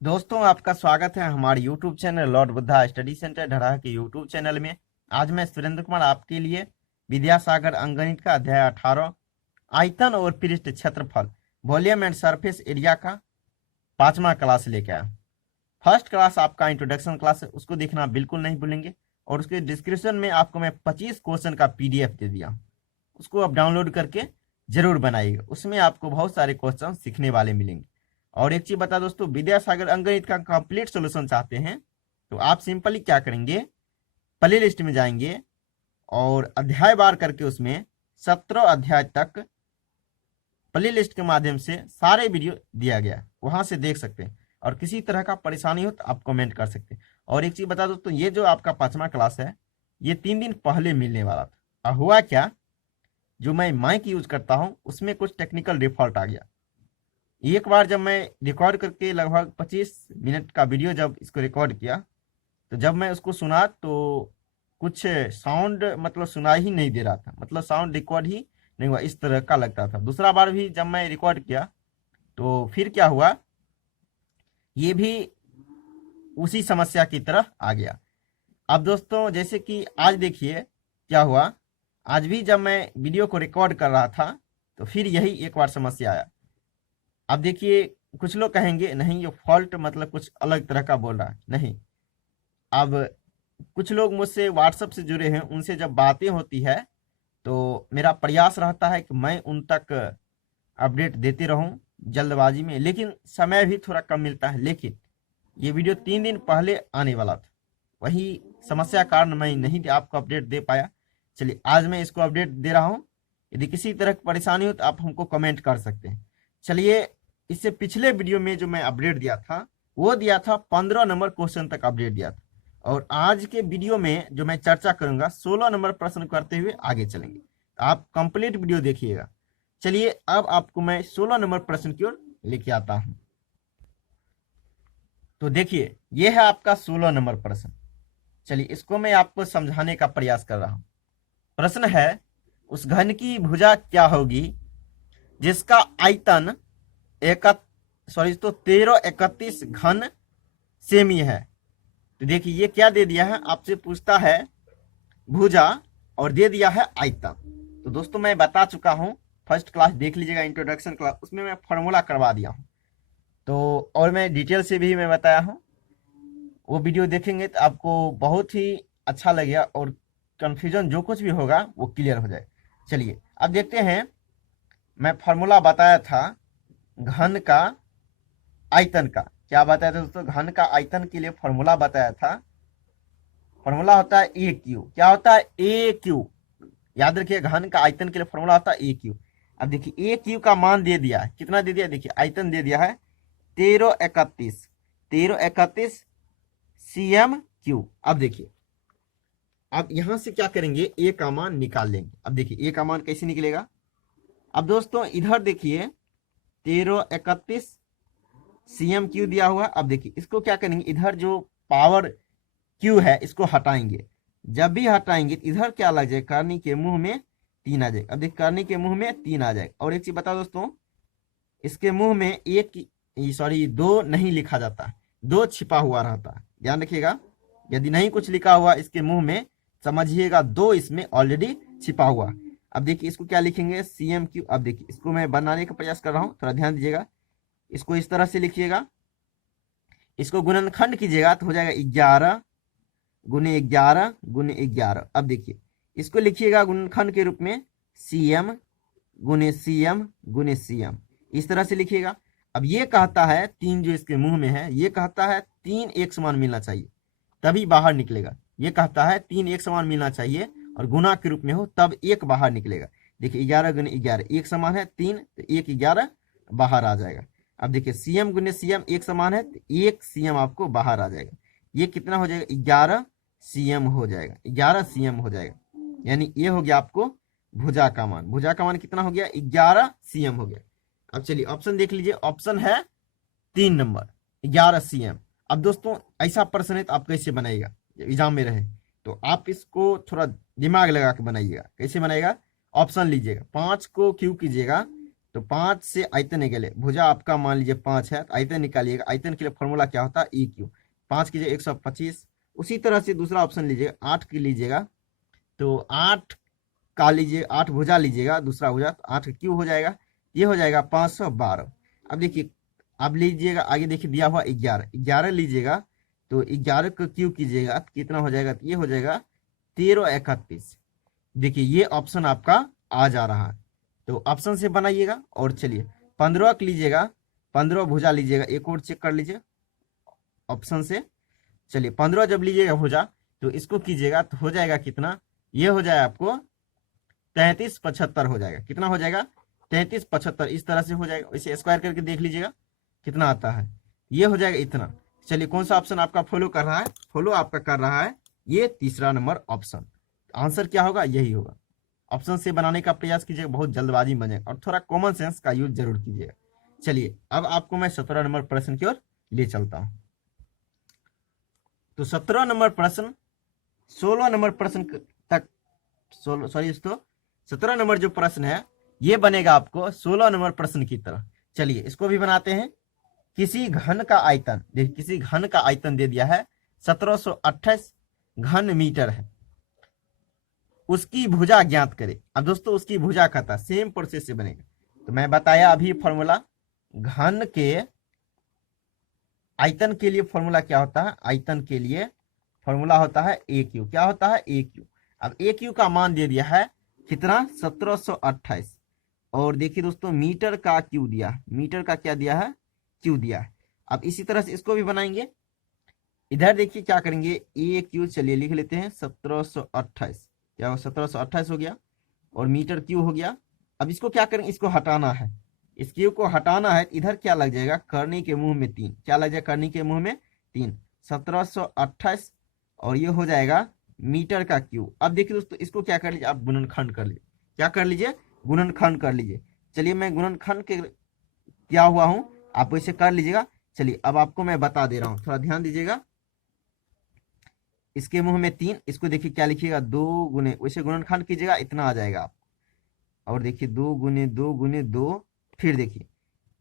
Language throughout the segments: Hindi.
दोस्तों, आपका स्वागत है हमारे YouTube channel lord Buddha study centre Dhadah के YouTube चैनल में। आज मैं सुरेंद्र कुमार आपके लिए विद्यासागर अंकगणित का अध्याय 18 आयतन और पृष्ठ क्षेत्रफल वॉल्यूम एंड सरफेस एरिया का 5वां क्लास लेके आया। फर्स्ट क्लास आपका इंट्रोडक्शन क्लास है, उसको देखना बिल्कुल नहीं भूलेंगे। और उसके डिस्क्रिप्शन में आपको मैं 25 क्वेश्चन का PDF दे दिया हूँ, उसको आप डाउनलोड करके जरूर बनाइएगा। उसमें आपको बहुत सारे क्वेश्चन सीखने वाले मिलेंगे। और एक चीज बता दोस्तों, विद्यासागर अंकगणित का कंप्लीट सोल्यूशन चाहते हैं तो आप सिंपली क्या करेंगे, प्ले लिस्ट में जाएंगे और अध्याय बार करके उसमें 17 अध्याय तक प्ले लिस्ट के माध्यम से सारे वीडियो दिया गया है, वहां से देख सकते हैं। और किसी तरह का परेशानी हो तो आप कमेंट कर सकते हैं। और एक चीज बता दोस्तों, ये जो आपका 5वां क्लास है ये 3 दिन पहले मिलने वाला था। और हुआ क्या, जो मैं माइक यूज करता हूँ उसमें कुछ टेक्निकल डिफॉल्ट आ गया। एक बार जब मैं रिकॉर्ड करके लगभग 25 मिनट का वीडियो जब इसको रिकॉर्ड किया, तो जब मैं उसको सुना तो कुछ साउंड मतलब सुनाई ही नहीं दे रहा था, मतलब साउंड रिकॉर्ड ही नहीं हुआ, इस तरह का लगता था। दूसरा बार भी जब मैं रिकॉर्ड किया तो फिर क्या हुआ, ये भी उसी समस्या की तरह आ गया। अब दोस्तों जैसे कि आज देखिए क्या हुआ, आज भी जब मैं वीडियो को रिकॉर्ड कर रहा था तो फिर यही एक बार समस्या आया। अब देखिए, कुछ लोग कहेंगे नहीं ये फॉल्ट मतलब कुछ अलग तरह का बोल रहा है, नहीं। अब कुछ लोग मुझसे व्हाट्सएप से जुड़े हैं, उनसे जब बातें होती है तो मेरा प्रयास रहता है कि मैं उन तक अपडेट देते रहूं जल्दबाजी में, लेकिन समय भी थोड़ा कम मिलता है। लेकिन ये वीडियो 3 दिन पहले आने वाला था, वही समस्या कारण मैं नहीं आपको अपडेट दे पाया। चलिए आज मैं इसको अपडेट दे रहा हूँ। यदि किसी तरह की परेशानी हो तो आप हमको कमेंट कर सकते हैं। चलिए, इससे पिछले वीडियो में जो मैं अपडेट दिया था वो दिया था 15 नंबर क्वेश्चन तक अपडेट दिया था। और आज के वीडियो में जो मैं चर्चा करूंगा 16 नंबर प्रश्न करते हुए आगे चलेंगे, तो आप कंप्लीट वीडियो देखिएगा। चलिए अब आपको मैं 16 नंबर प्रश्न की ओर लेके आता हूं। तो देखिए ये है आपका 16 नंबर प्रश्न। चलिए इसको मैं आपको समझाने का प्रयास कर रहा हूं। प्रश्न है, उस घन की भुजा क्या होगी जिसका आयतन एक 1331 घन सेमी है। तो देखिए ये क्या दे दिया है, आपसे पूछता है भुजा और दे दिया है आयतन। तो दोस्तों मैं बता चुका हूं, फर्स्ट क्लास देख लीजिएगा इंट्रोडक्शन क्लास, उसमें मैं फॉर्मूला करवा दिया हूं। तो और मैं डिटेल से भी मैं बताया हूं, वो वीडियो देखेंगे तो आपको बहुत ही अच्छा लगेगा और कंफ्यूजन जो कुछ भी होगा वो क्लियर हो जाए। चलिए अब देखते हैं, मैं फॉर्मूला बताया था घन का आयतन का। क्या बताया था दोस्तों, घन का आयतन के लिए फॉर्मूला बताया था। फॉर्मूला होता है ए क्यू। क्या होता है, ए क्यू। याद रखिए घन का आयतन के लिए फॉर्मूला होता है ए क्यू। अब देखिए ए क्यू का मान दे दिया है, कितना दे दिया, देखिए आयतन दे दिया है 1331, 1331 CM3। अब देखिए, अब यहां से क्या करेंगे, ए का मान निकाल लेंगे। अब देखिए ए का मान कैसे निकलेगा। अब दोस्तों इधर देखिए 1331 CM3 दिया हुआ। अब देखिए इसको क्या करेंगे, इधर जो पावर क्यू है इसको हटाएंगे। जब भी हटाएंगे इधर क्या लग जाए, करनी के मुंह में 3 आ जाएगा। अब देखिए करनी के मुंह में 3 आ जाएगा। और एक चीज बता दोस्तों, इसके मुंह में एक सॉरी 2 नहीं लिखा जाता, 2 छिपा हुआ रहता है, ध्यान रखिएगा। यदि नहीं कुछ लिखा हुआ इसके मुंह में, समझिएगा 2 इसमें ऑलरेडी छिपा हुआ। अब देखिए इसको क्या लिखेंगे, CM3। अब देखिए इसको मैं बनाने का प्रयास कर रहा हूँ, थोड़ा ध्यान दीजिएगा। इसको इस तरह से लिखिएगा, इसको गुणनखंड कीजिएगा तो हो जाएगा 11 गुने 11 गुने 11। अब देखिए इसको लिखिएगा गुणनखंड के रूप में CM गुने CM गुने CM, इस तरह से लिखिएगा। अब ये कहता है 3 जो इसके मुंह में है, ये कहता है 3 एक समान मिलना चाहिए तभी बाहर निकलेगा। ये कहता है 3 एक समान मिलना चाहिए और गुना के रूप में हो तब एक बाहर निकलेगा। देखिए 11 गुने 11 एक समान है 3, तो 1 11 बाहर आ जाएगा। अब देखिए CM गुने CM एक समान है तो 1 CM आपको बाहर आ जाएगा। ये कितना हो जाएगा, 11 CM हो जाएगा, 11 CM हो जाएगा। यानी ये हो गया आपको भुजा का मान। भुजा का मान कितना हो गया, 11 CM हो गया। अब चलिए ऑप्शन देख लीजिए, ऑप्शन है 3 नंबर 11 CM। अब दोस्तों ऐसा प्रश्न है तो आप कैसे बनाइएगा, एग्जाम में रहे तो आप इसको थोड़ा दिमाग लगा के बनाइएगा। कैसे बनाइएगा, ऑप्शन लीजिएगा, 5 को क्यू कीजिएगा तो 5 से आयतन निकले, भुजा आपका मान लीजिए 5 है तो आयतन निकालिएगा। आयतन के लिए फॉर्मूला क्या होता है, ई क्यू। 5 कीजिए 125। उसी तरह से दूसरा ऑप्शन लीजिएगा, 8 की लीजिएगा तो 8 का लीजिए, 8 भुजा लीजिएगा दूसरा भुजा, तो 8 क्यू हो जाएगा, ये हो जाएगा 512। अब देखिए, अब लीजिएगा आगे, देखिए दिया हुआ 11, 11 लीजिएगा तो 11 को क्यू कीजिएगा तो कितना हो जाएगा, तो ये हो जाएगा 1331। देखिए ये ऑप्शन आपका आ जा रहा है, तो ऑप्शन से बनाइएगा। और चलिए 15 का लीजिएगा, 15 भुजा लीजिएगा, एक और चेक कर लीजिए ऑप्शन से। चलिए 15 जब लीजिएगा भुजा तो इसको कीजिएगा तो हो जाएगा कितना, ये हो जाएगा आपको 3375 हो जाएगा। कितना हो जाएगा, 3375, इस तरह से हो जाएगा। इसे स्क्वायर करके देख लीजिएगा कितना आता है, ये हो जाएगा इतना। चलिए कौन सा ऑप्शन आपका फॉलो कर रहा है, फॉलो आपका कर रहा है ये तीसरा नंबर ऑप्शन। आंसर क्या होगा, यही होगा। ऑप्शन से बनाने का प्रयास कीजिएगा, बहुत जल्दबाजी में बनेगा, और थोड़ा कॉमन सेंस का यूज जरूर कीजिएगा। चलिए अब आपको मैं 17 नंबर प्रश्न की ओर ले चलता हूं। तो 17 नंबर प्रश्न 16 नंबर प्रश्न तक, सॉरी दोस्तों 17 नंबर जो प्रश्न है ये बनेगा आपको 16 नंबर प्रश्न की तरह। चलिए इसको भी बनाते हैं। किसी घन का आयतन, देखिए किसी घन का आयतन दे दिया है 1728 घन मीटर है, उसकी भुजा ज्ञात करे। अब दोस्तों उसकी भुजा कहता सेम प्रोसेस से बनेगा। तो मैं बताया अभी फॉर्मूला, घन के आयतन के लिए फॉर्मूला क्या होता है, आयतन के लिए फॉर्मूला होता है ए क्यू। क्या होता है, ए क्यू। अब ए क्यू का मान दे दिया है कितना, 1728। और देखिए दोस्तों मीटर का क्यू दिया, मीटर का क्या दिया है, क्यू दिया है। अब इसी तरह से इसको भी बनाएंगे। इधर देखिए क्या करेंगे, ए क्यू, चलिए लिख लेते हैं 1728, क्या हो 1728 हो गया, और मीटर क्यू हो गया। अब इसको क्या करेंगे, इसको हटाना है, इस क्यू को हटाना है। इधर क्या लग जाएगा, करनी के मुंह में 3, क्या लग जाएगा, करनी के मुंह में 3, 1728, और ये हो जाएगा मीटर का क्यू। अब देखिए दोस्तों इसको क्या कर लीजिए, आप गुणनखंड कर लीजिए। क्या कर लीजिए, गुणनखंड कर लीजिए। चलिए मैं गुणनखंड के क्या हुआ हूं, आप इसे कर लीजिएगा। चलिए अब आपको मैं बता दे रहा हूं, थोड़ा ध्यान दीजिएगा। इसके मुंह में 3, इसको देखिए क्या लिखिएगा, 2 गुने, वैसे गुणनखंड कीजिएगा इतना आ जाएगा आप। और देखिए 2 गुने 2 गुने 2, फिर देखिए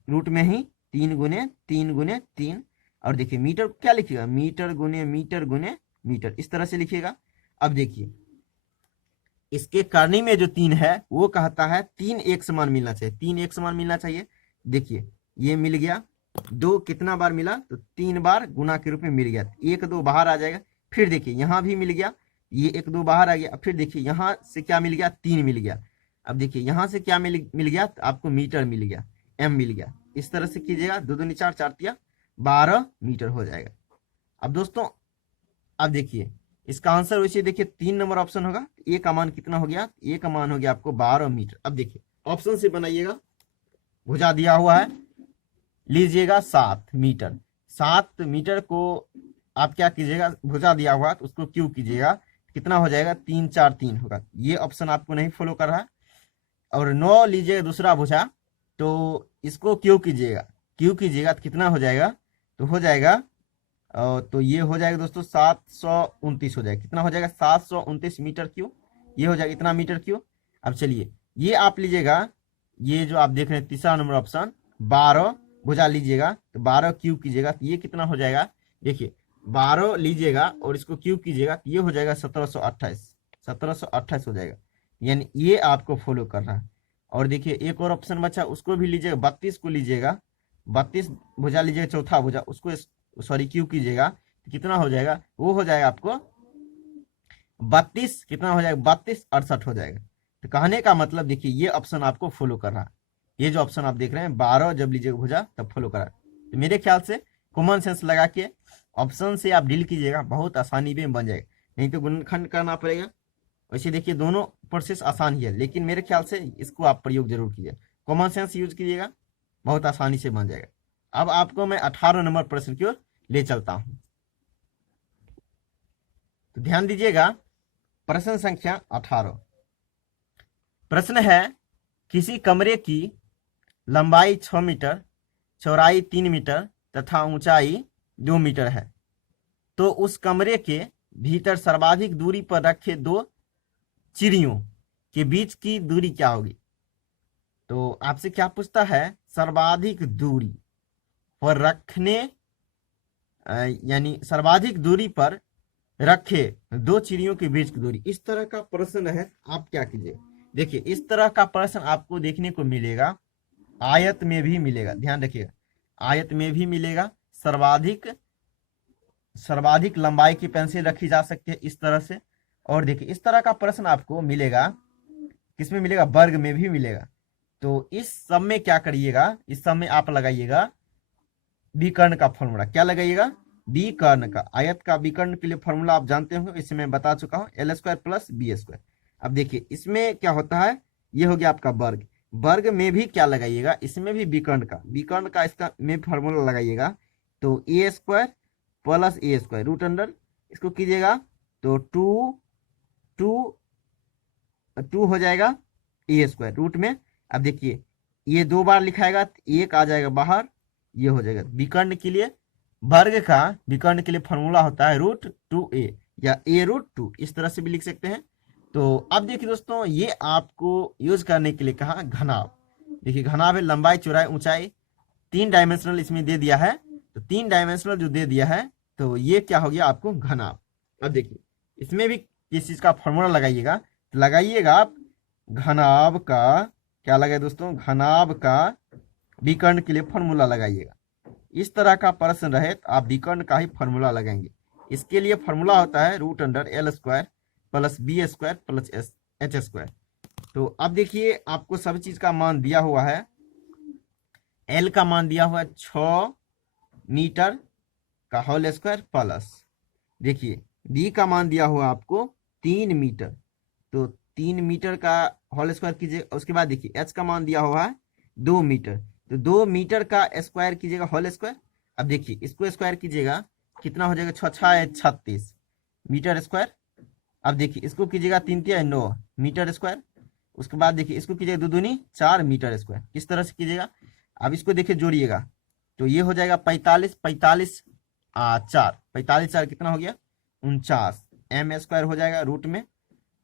रूट में ही 3 गुने 3 गुने 3, और देखिए मीटर क्या लिखिएगा, मीटर गुने मीटर गुने मीटर, इस तरह से लिखिएगा। अब देखिए इसके करनी में जो 3 है वो कहता है 3 एक समान मिलना चाहिए, 3 एक समान मिलना चाहिए। देखिए ये मिल गया, 2 कितना बार मिला, तो 3 बार गुना के रूप में मिल गया, 1 2 बाहर आ जाएगा। फिर देखिए यहाँ भी मिल गया, ये 1 2 बाहर आ गया। फिर देखिए यहाँ से क्या मिल गया, 3 मिल गया। अब देखिए यहाँ से क्या मिल गया, तो आपको मीटर मिल गया, एम मिल गया। इस तरह से कीजिएगा, 2 दूनी 4, 4 तिया 12 मीटर हो जाएगा। अब दोस्तों अब देखिए इसका आंसर वैसे देखिए 3 नंबर ऑप्शन होगा। ए का मान कितना हो गया, ए का मान हो गया आपको 12 मीटर। अब देखिए ऑप्शन से बनाइएगा, भुजा दिया हुआ है, लीजिएगा 7 मीटर। 7 मीटर को आप क्या कीजिएगा, भुजा दिया हुआ तो उसको क्यू कीजिएगा, कितना हो जाएगा, 3 4 3 होगा। ये ऑप्शन आपको नहीं फॉलो कर रहा है। और 9 लीजिएगा दूसरा भुजा, तो इसको क्यू कीजिएगा, क्यू कीजिएगा तो कितना हो जाएगा, तो हो जाएगा तो ये हो जाएगा दोस्तों 729 हो जाएगा। कितना हो जाएगा, 729 मीटर क्यू, ये हो जाएगा इतना मीटर क्यू। अब चलिए ये आप लीजिएगा, ये जो आप देख रहे हैं तीसरा नंबर ऑप्शन, 12 भुजा लीजिएगा तो 12 क्यू कीजिएगा तो ये कितना हो जाएगा, देखिए 12 लीजिएगा और इसको क्यू कीजिएगा तो ये हो जाएगा 1728, 1728 हो जाएगा। यानी ये आपको फॉलो करना है। और देखिए एक और ऑप्शन बचा, उसको भी लीजिएगा, 32 को लीजिएगा, 32 भुजा लीजिएगा, चौथा भुजा, उसको सॉरी क्यू कीजिएगा तो कितना हो जाएगा, वो हो जाएगा आपको 32, कितना हो जाएगा 32 68 हो जाएगा। तो कहने का मतलब देखिए ये ऑप्शन आपको फॉलो करना है। ये जो ऑप्शन आप देख रहे हैं 12 जब लीजिएगा भुजा तब फॉलो करा। तो मेरे ख्याल से कॉमन सेंस लगा के ऑप्शन से आप डील कीजिएगा, बहुत आसानी में बन जाएगा। नहीं तो गुणनखंड करना पड़ेगा। वैसे देखिए दोनों प्रोसेस आसान ही है, लेकिन मेरे ख्याल से इसको आप प्रयोग जरूर कीजिए, कॉमन सेंस यूज कीजिएगा, बहुत आसानी से बन जाएगा। अब आपको मैं 18 नंबर प्रश्न की ओर ले चलता हूं। तो ध्यान दीजिएगा, प्रश्न संख्या 18। प्रश्न है, किसी कमरे की लंबाई 6 मीटर, चौड़ाई 3 मीटर तथा ऊंचाई 2 मीटर है, तो उस कमरे के भीतर सर्वाधिक दूरी पर रखे 2 चिड़ियों के बीच की दूरी क्या होगी। तो आपसे क्या पूछता है, सर्वाधिक दूरी पर रखने यानी सर्वाधिक दूरी पर रखे दो चिड़ियों के बीच की दूरी, इस तरह का प्रश्न है। आप क्या कीजिए, देखिए इस तरह का प्रश्न आपको देखने को मिलेगा, आयत में भी मिलेगा, ध्यान रखिएगा, आयत में भी मिलेगा। सर्वाधिक सर्वाधिक लंबाई की पेंसिल रखी जा सकती है इस तरह से। और देखिए इस तरह का प्रश्न आपको मिलेगा, किसमें मिलेगा, वर्ग में भी मिलेगा। तो इस सब में क्या करिएगा, इस सब में आप लगाइएगा विकर्ण का फॉर्मूला। क्या लगाइएगा, विकर्ण का, आयत का विकर्ण के लिए फॉर्मूला आप जानते होंगे, इसे मैं बता चुका हूं, L square plus B square. अब देखिए इसमें क्या होता है, ये हो गया आपका वर्ग, वर्ग में भी क्या लगाइएगा, इसमें भी विकर्ण का इसका में फॉर्मूला लगाइएगा। तो ए स्क्वायर प्लस ए स्क्वायर रूट अंडर, इसको कीजिएगा तो टू टू टू हो जाएगा ए स्क्वायर रूट में। अब देखिए ये दो बार लिखाएगा तो एक आ जाएगा बाहर, ये हो जाएगा विकर्ण के लिए, वर्ग का विकर्ण के लिए फॉर्मूला होता है रूट टू ए या ए रूट टू, इस तरह से भी लिख सकते हैं। तो अब देखिए दोस्तों, ये आपको यूज करने के लिए कहा घनाभ। देखिए घनाभ है लंबाई चौड़ाई ऊंचाई, 3 डायमेंशनल इसमें दे दिया है। तो 3 डायमेंशनल जो दे दिया है, तो ये क्या हो गया आपको घनाभ। अब देखिए इसमें भी किस चीज का फॉर्मूला लगाइएगा, तो लगाइएगा आप घनाभ का, क्या लगाए दोस्तों, घनाभ का विकर्ण के लिए फॉर्मूला लगाइएगा। इस तरह का प्रश्न रहे तो आप विकर्ण का ही फॉर्मूला लगाएंगे। इसके लिए फॉर्मूला होता है root under L square plus B square plus H square. तो अब देखिए आपको सब चीज का मान दिया हुआ है, एल का मान दिया हुआ है 6 मीटर का होल स्क्वायर प्लस, देखिए बी का मान दिया हुआ आपको 3 मीटर, तो 3 मीटर का होल स्क्वायर कीजिए। उसके बाद देखिए एच का मान दिया हुआ है 2 मीटर, तो 2 मीटर का स्क्वायर कीजिएगा होल स्क्वायर। अब देखिए इसको स्क्वायर कीजिएगा, कितना हो जाएगा, 6×6 = 36 मीटर स्क्वायर। अब देखिए इसको कीजिएगा 3×3 = 9 मीटर स्क्वायर। उसके बाद देखिए इसको कीजिएगा 2 दूनी 4 मीटर स्क्वायर, इस तरह से कीजिएगा। अब इसको देखिए जोड़िएगा, तो ये हो जाएगा 45, 45 कितना हो गया, 49 एम स्क्वायर हो जाएगा रूट में।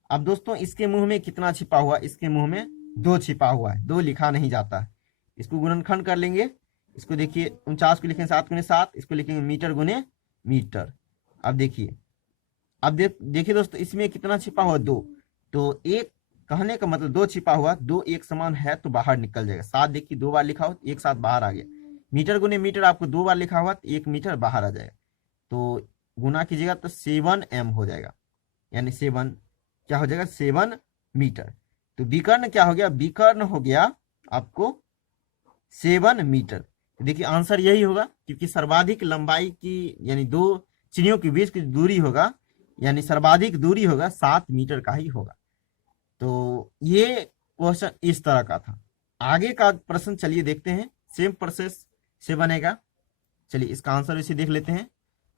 अब दोस्तों इसके मुंह में कितना छिपा हुआ, इसके मुंह में 2 छिपा हुआ है, 2 लिखा नहीं जाता है। इसको गुणनखंड कर लेंगे, इसको देखिए 49 को लिखेंगे 7×7, इसको लिखेंगे मीटर गुने मीटर। अब देखिए देखिए दोस्तों इसमें कितना छिपा हुआ, 2, तो एक कहने का मतलब 2 छिपा हुआ, 2 एक समान है तो बाहर निकल जाएगा। 7 देखिए 2 बार लिखा हो, एक साथ बाहर आ गया। मीटर गुने मीटर आपको 2 बार लिखा हुआ तो 1 मीटर बाहर आ जाएगा, तो गुना कीजिएगा तो 7m हो जाएगा, यानी 7 क्या हो जाएगा, 7 मीटर। तो विकर्ण क्या हो गया, विकर्ण हो गया आपको 7 मीटर। देखिए आंसर यही होगा, क्योंकि सर्वाधिक लंबाई की यानी दो चिड़ियों के बीच की दूरी होगा, यानी सर्वाधिक दूरी होगा 7 मीटर का ही होगा। तो ये क्वेश्चन इस तरह का था। आगे का प्रश्न चलिए देखते हैं, सेम प्रोसेस से बनेगा। चलिए इसका आंसर इसे देख लेते हैं।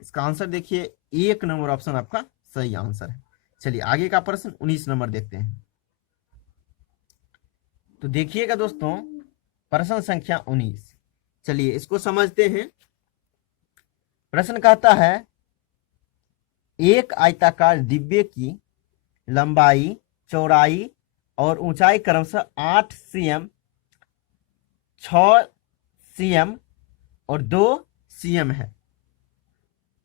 इसका आंसर देखिए 1 नंबर ऑप्शन आपका सही आंसर है। चलिए आगे का प्रश्न 19 नंबर देखते हैं। तो देखिएगा दोस्तों प्रश्न संख्या 19, चलिए इसको समझते हैं। प्रश्न कहता है एक आयताकार डिब्बे की लंबाई चौड़ाई और ऊंचाई क्रमशः 8 cm, 6 cm और 2 cm है।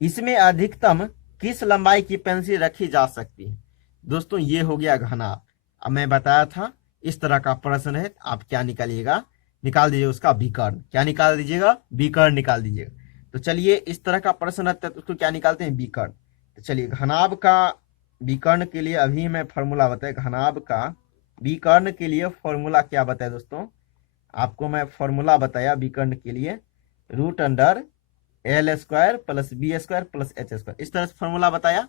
इसमें अधिकतम किस लंबाई की पेंसिल रखी जा सकती है। दोस्तों ये हो गया घनाभ। अब मैं बताया था इस तरह का प्रश्न है, आप क्या निकालिएगा, निकाल दीजिए उसका विकर्ण। क्या निकाल दीजिएगा, विकर्ण निकाल दीजिएगा। तो चलिए इस तरह का प्रश्न रहता है तो उसको क्या निकालते हैं, विकर्ण। तो चलिए घनाभ का विकर्ण के लिए अभी मैं फॉर्मूला बताया, घनाभ का विकर्ण के लिए फॉर्मूला क्या बताया दोस्तों, आपको मैं फॉर्मूला बताया विकर्ण के लिए, root under L square plus B square plus H square, इस तरह से फॉर्मूला बताया।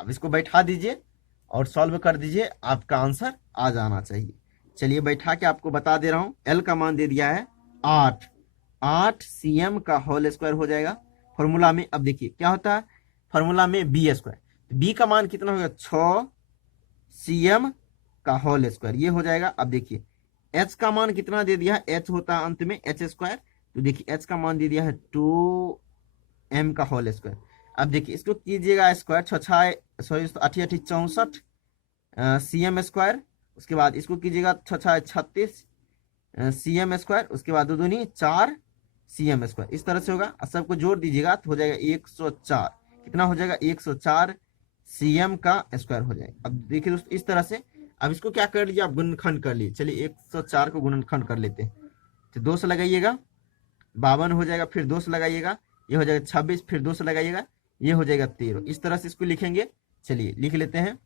अब इसको बैठा दीजिए और सॉल्व कर दीजिए, आपका आंसर आ जाना चाहिए। चलिए बैठा के आपको बता दे रहा हूं। एल का मान दे दिया है 8 cm का होल स्क्वायर हो जाएगा फॉर्मूला में। अब देखिए क्या होता है फॉर्मूला में बी स्क्वायर, बी का मान कितना होगा, 6 cm का होल स्क्वायर, ये हो जाएगा। अब देखिए एच का मान कितना दे दिया है, एच होता है अंत में एच स्क्वायर, तो देखिए एच का मान दे दिया है 2m का होल स्क्वायर। अब देखिए इसको कीजिएगा स्क्वायर, 8×8 = 64 cm स्क्वायर। उसके बाद इसको कीजिएगा 6×6 = 36 CM स्क्वायर, उसके बाद 2 दूनी 4 CM स्क्वायर, इस तरह से होगा। सबको जोड़ दीजिएगा तो हो जाएगा 104। कितना हो जाएगा? 104 CM का स्क्वायर हो जाएगा। अब देखिए दोस्तों इस तरह से। अब इसको क्या कर लीजिए आप, गुणनखंड कर लीजिए। चलिए 104 को गुणनखंड कर लेते हैं। तो 2 से लगाइएगा 52 हो जाएगा, फिर 2 से लगाइएगा ये हो जाएगा 26, फिर 2 से लगाइएगा ये हो जाएगा 13। इस तरह से इसको लिखेंगे। चलिए लिख लेते हैं।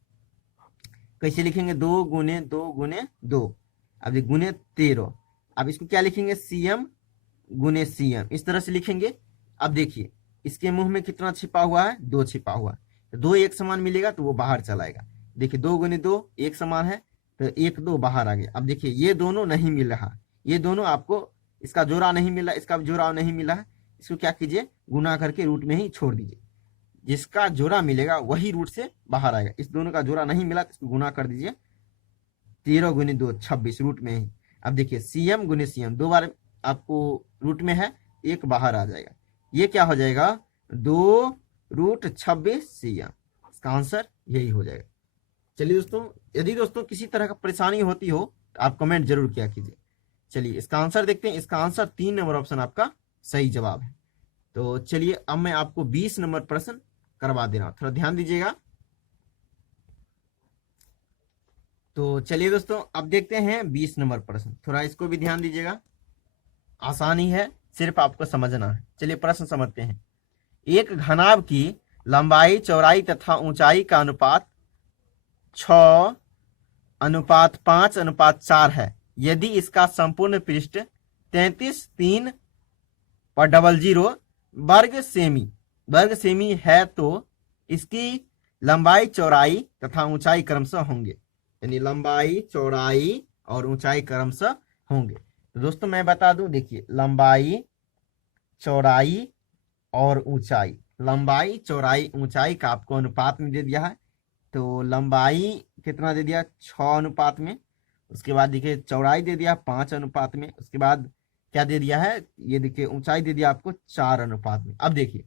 कैसे लिखेंगे? 2 गुने 2 गुने 2, अब ये गुने 13। अब इसको क्या लिखेंगे? CM गुने CM, इस तरह से लिखेंगे। अब देखिए इसके मुंह में कितना छिपा हुआ है? 2 छिपा हुआ है। तो 2 एक समान मिलेगा तो वो बाहर चलाएगा। देखिए 2 गुने 2 एक समान है, तो 1 2 बाहर आ गया। अब देखिए ये दोनों नहीं मिल रहा, ये दोनों आपको, इसका जोड़ा नहीं मिला, इसका जोड़ा नहीं मिला है। इसको क्या कीजिए? गुना करके रूट में ही छोड़ दीजिए। जिसका जोड़ा मिलेगा वही रूट से बाहर आएगा। इस दोनों का जोड़ा नहीं मिला तो इसको गुना कर दीजिए। 13 गुने 2 26 रूट में ही। अब देखिए CM गुने CM 2 बार आपको रूट में है, 1 बाहर आ जाएगा। ये क्या हो जाएगा? 2 रूट 26 CM। इसका आंसर यही हो जाएगा। चलिए दोस्तों, यदि दोस्तों किसी तरह का परेशानी होती हो तो आप कमेंट जरूर किया कीजिए। चलिए इसका आंसर देखते हैं। इसका आंसर 3 नंबर ऑप्शन आपका सही जवाब है। तो चलिए अब मैं आपको 20 नंबर प्रश्न करवा दे रहा हूं, थोड़ा ध्यान दीजिएगा। तो चलिए दोस्तों अब देखते हैं 20 नंबर प्रश्न, थोड़ा इसको भी ध्यान दीजिएगा। आसानी है, सिर्फ आपको समझना है। चलिए प्रश्न समझते हैं। एक घनाभ की लंबाई, चौड़ाई तथा ऊंचाई का अनुपात 6:5:4 है। यदि इसका संपूर्ण पृष्ठ 33.3 वर्ग सेमी है तो इसकी लंबाई, चौड़ाई तथा ऊंचाई क्रमशः होंगे। यानी लंबाई, चौड़ाई और ऊंचाई क्रमशः होंगे। तो दोस्तों मैं बता दूं, देखिए लंबाई, चौड़ाई और ऊंचाई, लंबाई चौड़ाई ऊंचाई का आपको अनुपात में दे दिया है। तो लंबाई कितना दे दिया? 6 अनुपात में। उसके बाद देखिए चौड़ाई दे दिया 5 अनुपात में। उसके बाद क्या दे दिया है? ये देखिए ऊंचाई दे दिया आपको 4 अनुपात में। अब देखिए,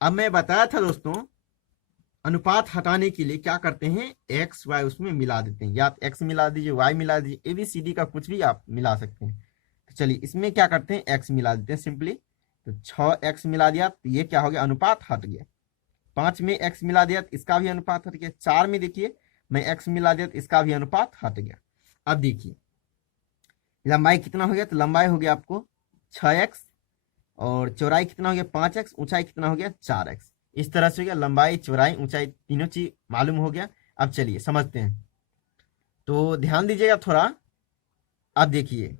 अब मैं बताया था दोस्तों अनुपात हटाने के लिए क्या करते हैं? एक्स वाई उसमें मिला देते हैं, या एक्स मिला दीजिए, वाई मिला दीजिए, ABCD का कुछ भी आप मिला सकते हैं। तो चलिए इसमें क्या करते हैं? एक्स मिला देते हैं सिंपली। तो 6x मिला दिया तो ये क्या हो गया? अनुपात हट गया। 5 में x मिला दिया तो इसका भी अनुपात हट गया। 4 में देखिए मैं x मिला दिया तो इसका भी अनुपात हट गया। अब देखिए लंबाई कितना हो गया? तो लंबाई हो गया आपको 6x, और चौड़ाई कितना हो गया? 5x, ऊंचाई कितना हो गया? 4x। इस तरह से हो गया लंबाई, चौड़ाई, ऊंचाई, तीनों चीज मालूम हो गया। अब चलिए समझते हैं, तो ध्यान दीजिएगा थोड़ा। अब देखिए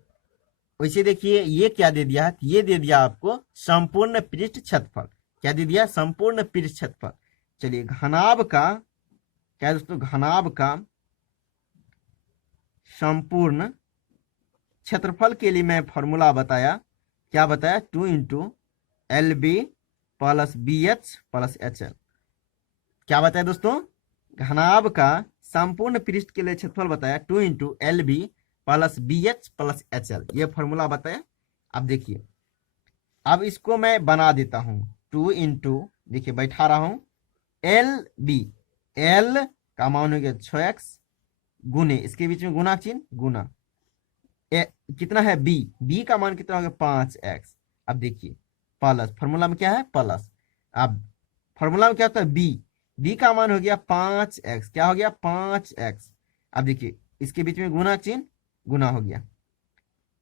वैसे देखिए ये क्या दे दिया है? ये दे दिया आपको संपूर्ण पृष्ठ क्षेत्रफल। क्या दे दिया? संपूर्ण पृष्ठ क्षेत्रफल। चलिए घनाभ का क्या है दोस्तों? घनाभ का संपूर्ण क्षेत्रफल के लिए मैं फॉर्मूला बताया। क्या बताया? 2 × LB + BH + HL। क्या बताया दोस्तों? घनाभ का संपूर्ण पृष्ठ के लिए क्षेत्रफल बताया 2 × LB + BH + HL, ये फॉर्मूला बताया। अब देखिए, अब इसको मैं बना देता हूं। 2 × देखिए बैठा रहा हूं LB, L का मान हो गया 6x, गुने इसके बीच में गुना चिन्ह, गुना कितना है? B का मान कितना हो गया? 5x। अब देखिए प्लस, फॉर्मूला में क्या है? प्लस। अब फॉर्मूला में क्या होता है? B का मान हो गया 5x, क्या हो गया? 5x। अब देखिए इसके बीच में गुना चिन्ह, गुना हो गया।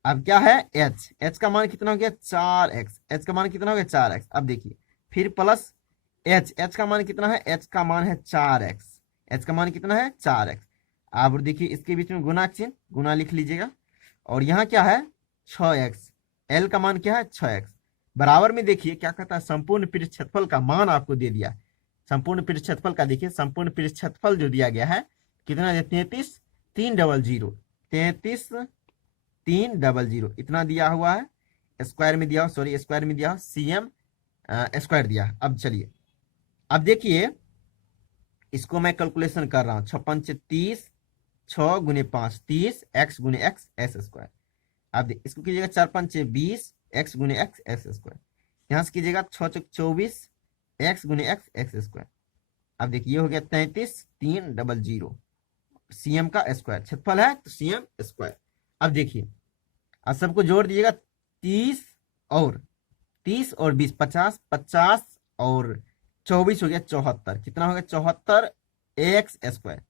अब क्या है? h का मान कितना हो गया? 4x, h का मान कितना हो गया? 4x। अब देखिए फिर प्लस h का मान कितना है? h का मान है 4x, h का मान कितना है? 4x। अब देखिए इसके बीच में गुना चिन्ह, गुना लिख लीजिएगा। और यहाँ क्या है? 6x, L का मान क्या है? 6x। बराबर में देखिए क्या कहता है? संपूर्ण पृष्ठ क्षेत्रफल का मान आपको दे दिया। संपूर्ण पृष्ठ क्षेत्रफल का देखिए, संपूर्ण पृष्ठ क्षेत्रफल जो दिया गया है कितना? 33,300, 33,300 इतना दिया हुआ है। स्क्वायर में दिया, सॉरी स्क्वायर में दिया, CM स्क्वायर दिया। अब चलिए, अब देखिए इसको मैं कैलकुलेशन कर रहा हूं। 6×5 = 30, 6 × 5 30, x × x s स्क्वायर। अब इसको कीजिएगा 4×5 = 20, x × x s स्क्वायर। यहां से कीजिएगा 6×4 = 24, x × x x स्क्वायर। अब देखिए ये हो गया 33,300, CM का स्क्वायर क्षेत्रफल है तो CM स्क्वायर। अब देखिए अब सबको जोड़ दीजिएगा, 30 और 20, 50, 50 और 24 हो गया 74। कितना हो गया 74 एक्स स्क्वायर,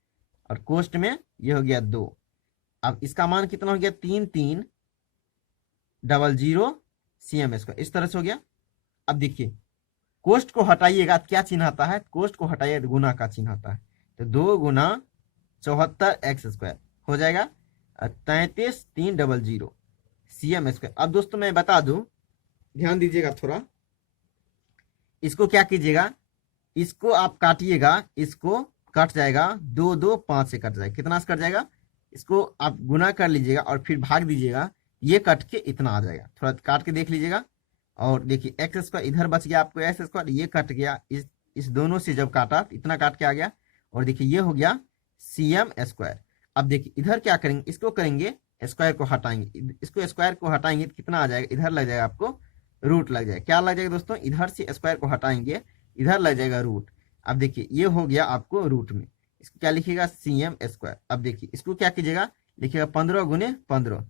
और कोष्ट में ये हो गया 2। अब इसका मान कितना हो गया 3300 CM स्क्वायर, इस तरह से हो गया। अब देखिए कोष्ट को हटाइएगा, क्या चिन्ह आता है, कोष्ट को हटाइए तो गुना का चिन्ह आता है, तो 2 गुना 74 एक्स स्क्वायर हो जाएगा 33,300 CM स्क्वायर। अब दोस्तों मैं बता दूं, ध्यान दीजिएगा थोड़ा, इसको क्या कीजिएगा, इसको आप काटिएगा, इसको कट जाएगा 2 2 5 से कट जाएगा, कितना से कट जाएगा, इसको आप गुना कर लीजिएगा और फिर भाग दीजिएगा, ये कट के इतना आ जाएगा। थोड़ा काट के देख लीजिएगा, और देखिए एक्स स्क्वायर इधर बच गया आपको, एक्स स्क्वायर ये कट गया, इस दोनों से जब काटा इतना काट के आ गया, और देखिए ये हो गया CM स्क्वायर। अब देखिए इधर क्या करेंगे, इसको करेंगे स्क्वायर को हटाएंगे, इसको स्क्वायर को हटाएंगे तो कितना आ जाएगा, इधर लग जाएगा आपको रूट लग जाएगा। क्या लग जाएगा दोस्तों, इधर से स्क्वायर को हटाएंगे, इधर लग जाएगा रूट। अब देखिए ये हो गया आपको रूट में, इसको क्या लिखिएगा CM स्क्वायर। अब देखिए इसको क्या कीजिएगा, लिखिएगा 15 गुने 15,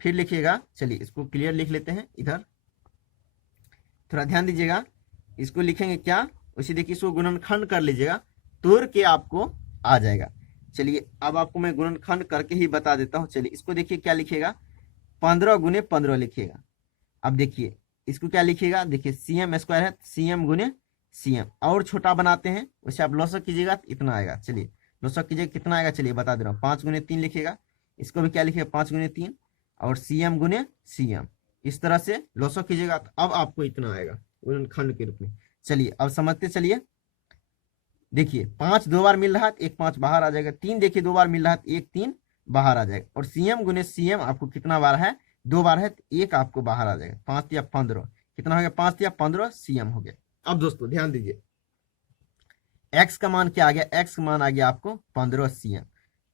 फिर लिखिएगा, चलिए इसको क्लियर लिख लेते हैं, इधर थोड़ा ध्यान दीजिएगा, इसको लिखेंगे क्या, उसी देखिए इसको गुणनखंड कर लीजिएगा, तोड़ के आपको आ जाएगा। चलिए अब आपको मैं गुणनखंड करके ही बता देता हूँ। चलिए इसको देखिए क्या लिखिएगा, 15 गुने 15 लिखिएगा। अब देखिए इसको क्या लिखिएगा, देखिए CM स्क्वायर है, CM गुने CM, और छोटा बनाते हैं वैसे आप लॉसक कीजिएगा तो इतना आएगा। चलिए लॉसक कीजिएगा कितना आएगा, चलिए बता दे रहा हूँ, 5 गुने 3 लिखिएगा, इसको भी क्या लिखिएगा 5 गुने 3, और CM गुने CM, इस तरह से लॉसक कीजिएगा तो अब आपको इतना आएगा गुणनखंड के रूप में। चलिए अब समझते चलिए, देखिए 5 2 बार मिल रहा है, 1 5 बाहर आ जाएगा, 3 देखिए 2 बार मिल रहा है, 1 3 बाहर आ जाएगा, और CM गुने CM आपको कितना बार है, 2 बार है, 1 आपको बाहर आ जाएगा, 5 या 15, कितना हो गया 5 या 15 CM हो गया। अब दोस्तों ध्यान दीजिए, x का मान क्या आ गया, x का मान आ गया आपको 15 CM।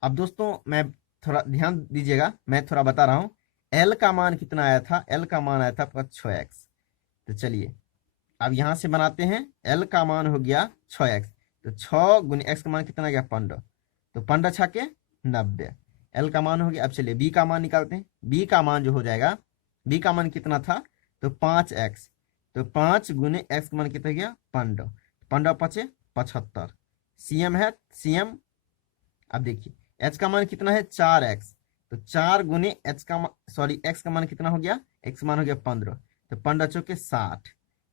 अब दोस्तों मैं थोड़ा ध्यान दीजिएगा, मैं थोड़ा बता रहा हूँ, L का मान कितना आया था, L का मान आया था आपका 6x। तो चलिए अब यहां से बनाते हैं, L का मान हो गया 6x, तो 6 गुने x का मान कितना आ गया 15, तो 15 छके 90, L का मान हो गया। अब चलिए B का मान निकालते हैं, B का मान जो हो जाएगा, B का मान कितना था, तो 5x, तो 5 गुने x का मान कितना गया 15, 15 5 75, CM है CM। अब देखिए h का मान कितना है 4x, तो 4 गुने x का मान कितना हो गया, x का मान हो गया 15, तो 15 चौके 60,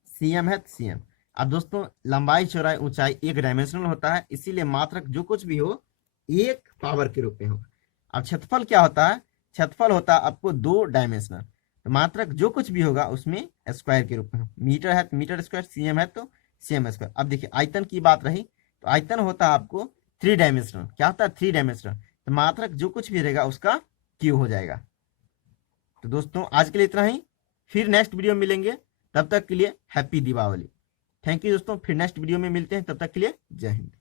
CM है CM। अब दोस्तों लंबाई चौड़ाई ऊंचाई एक डायमेंशनल होता है, इसीलिए मात्रक जो कुछ भी हो एक पावर के रूप में होगा। अब क्षेत्रफल क्या होता है, क्षेत्रफल होता है आपको 2 डायमेंशनल, तो मात्रक जो कुछ भी होगा उसमें स्क्वायर के रूप में, मीटर है तो मीटर स्क्वायर, CM है तो CM स्क्वायर। अब देखिए आयतन की बात रही, तो आयतन होता है आपको 3 डायमेंशनल, क्या होता है 3 डायमेंशनल, तो मात्रक जो कुछ भी रहेगा उसका क्यू हो जाएगा। तो दोस्तों आज के लिए इतना ही, फिर नेक्स्ट वीडियो में मिलेंगे, तब तक के लिए हैप्पी दीपावली। थैंक यू दोस्तों, फिर नेक्स्ट वीडियो में मिलते हैं, तब तक के लिए जय हिंद।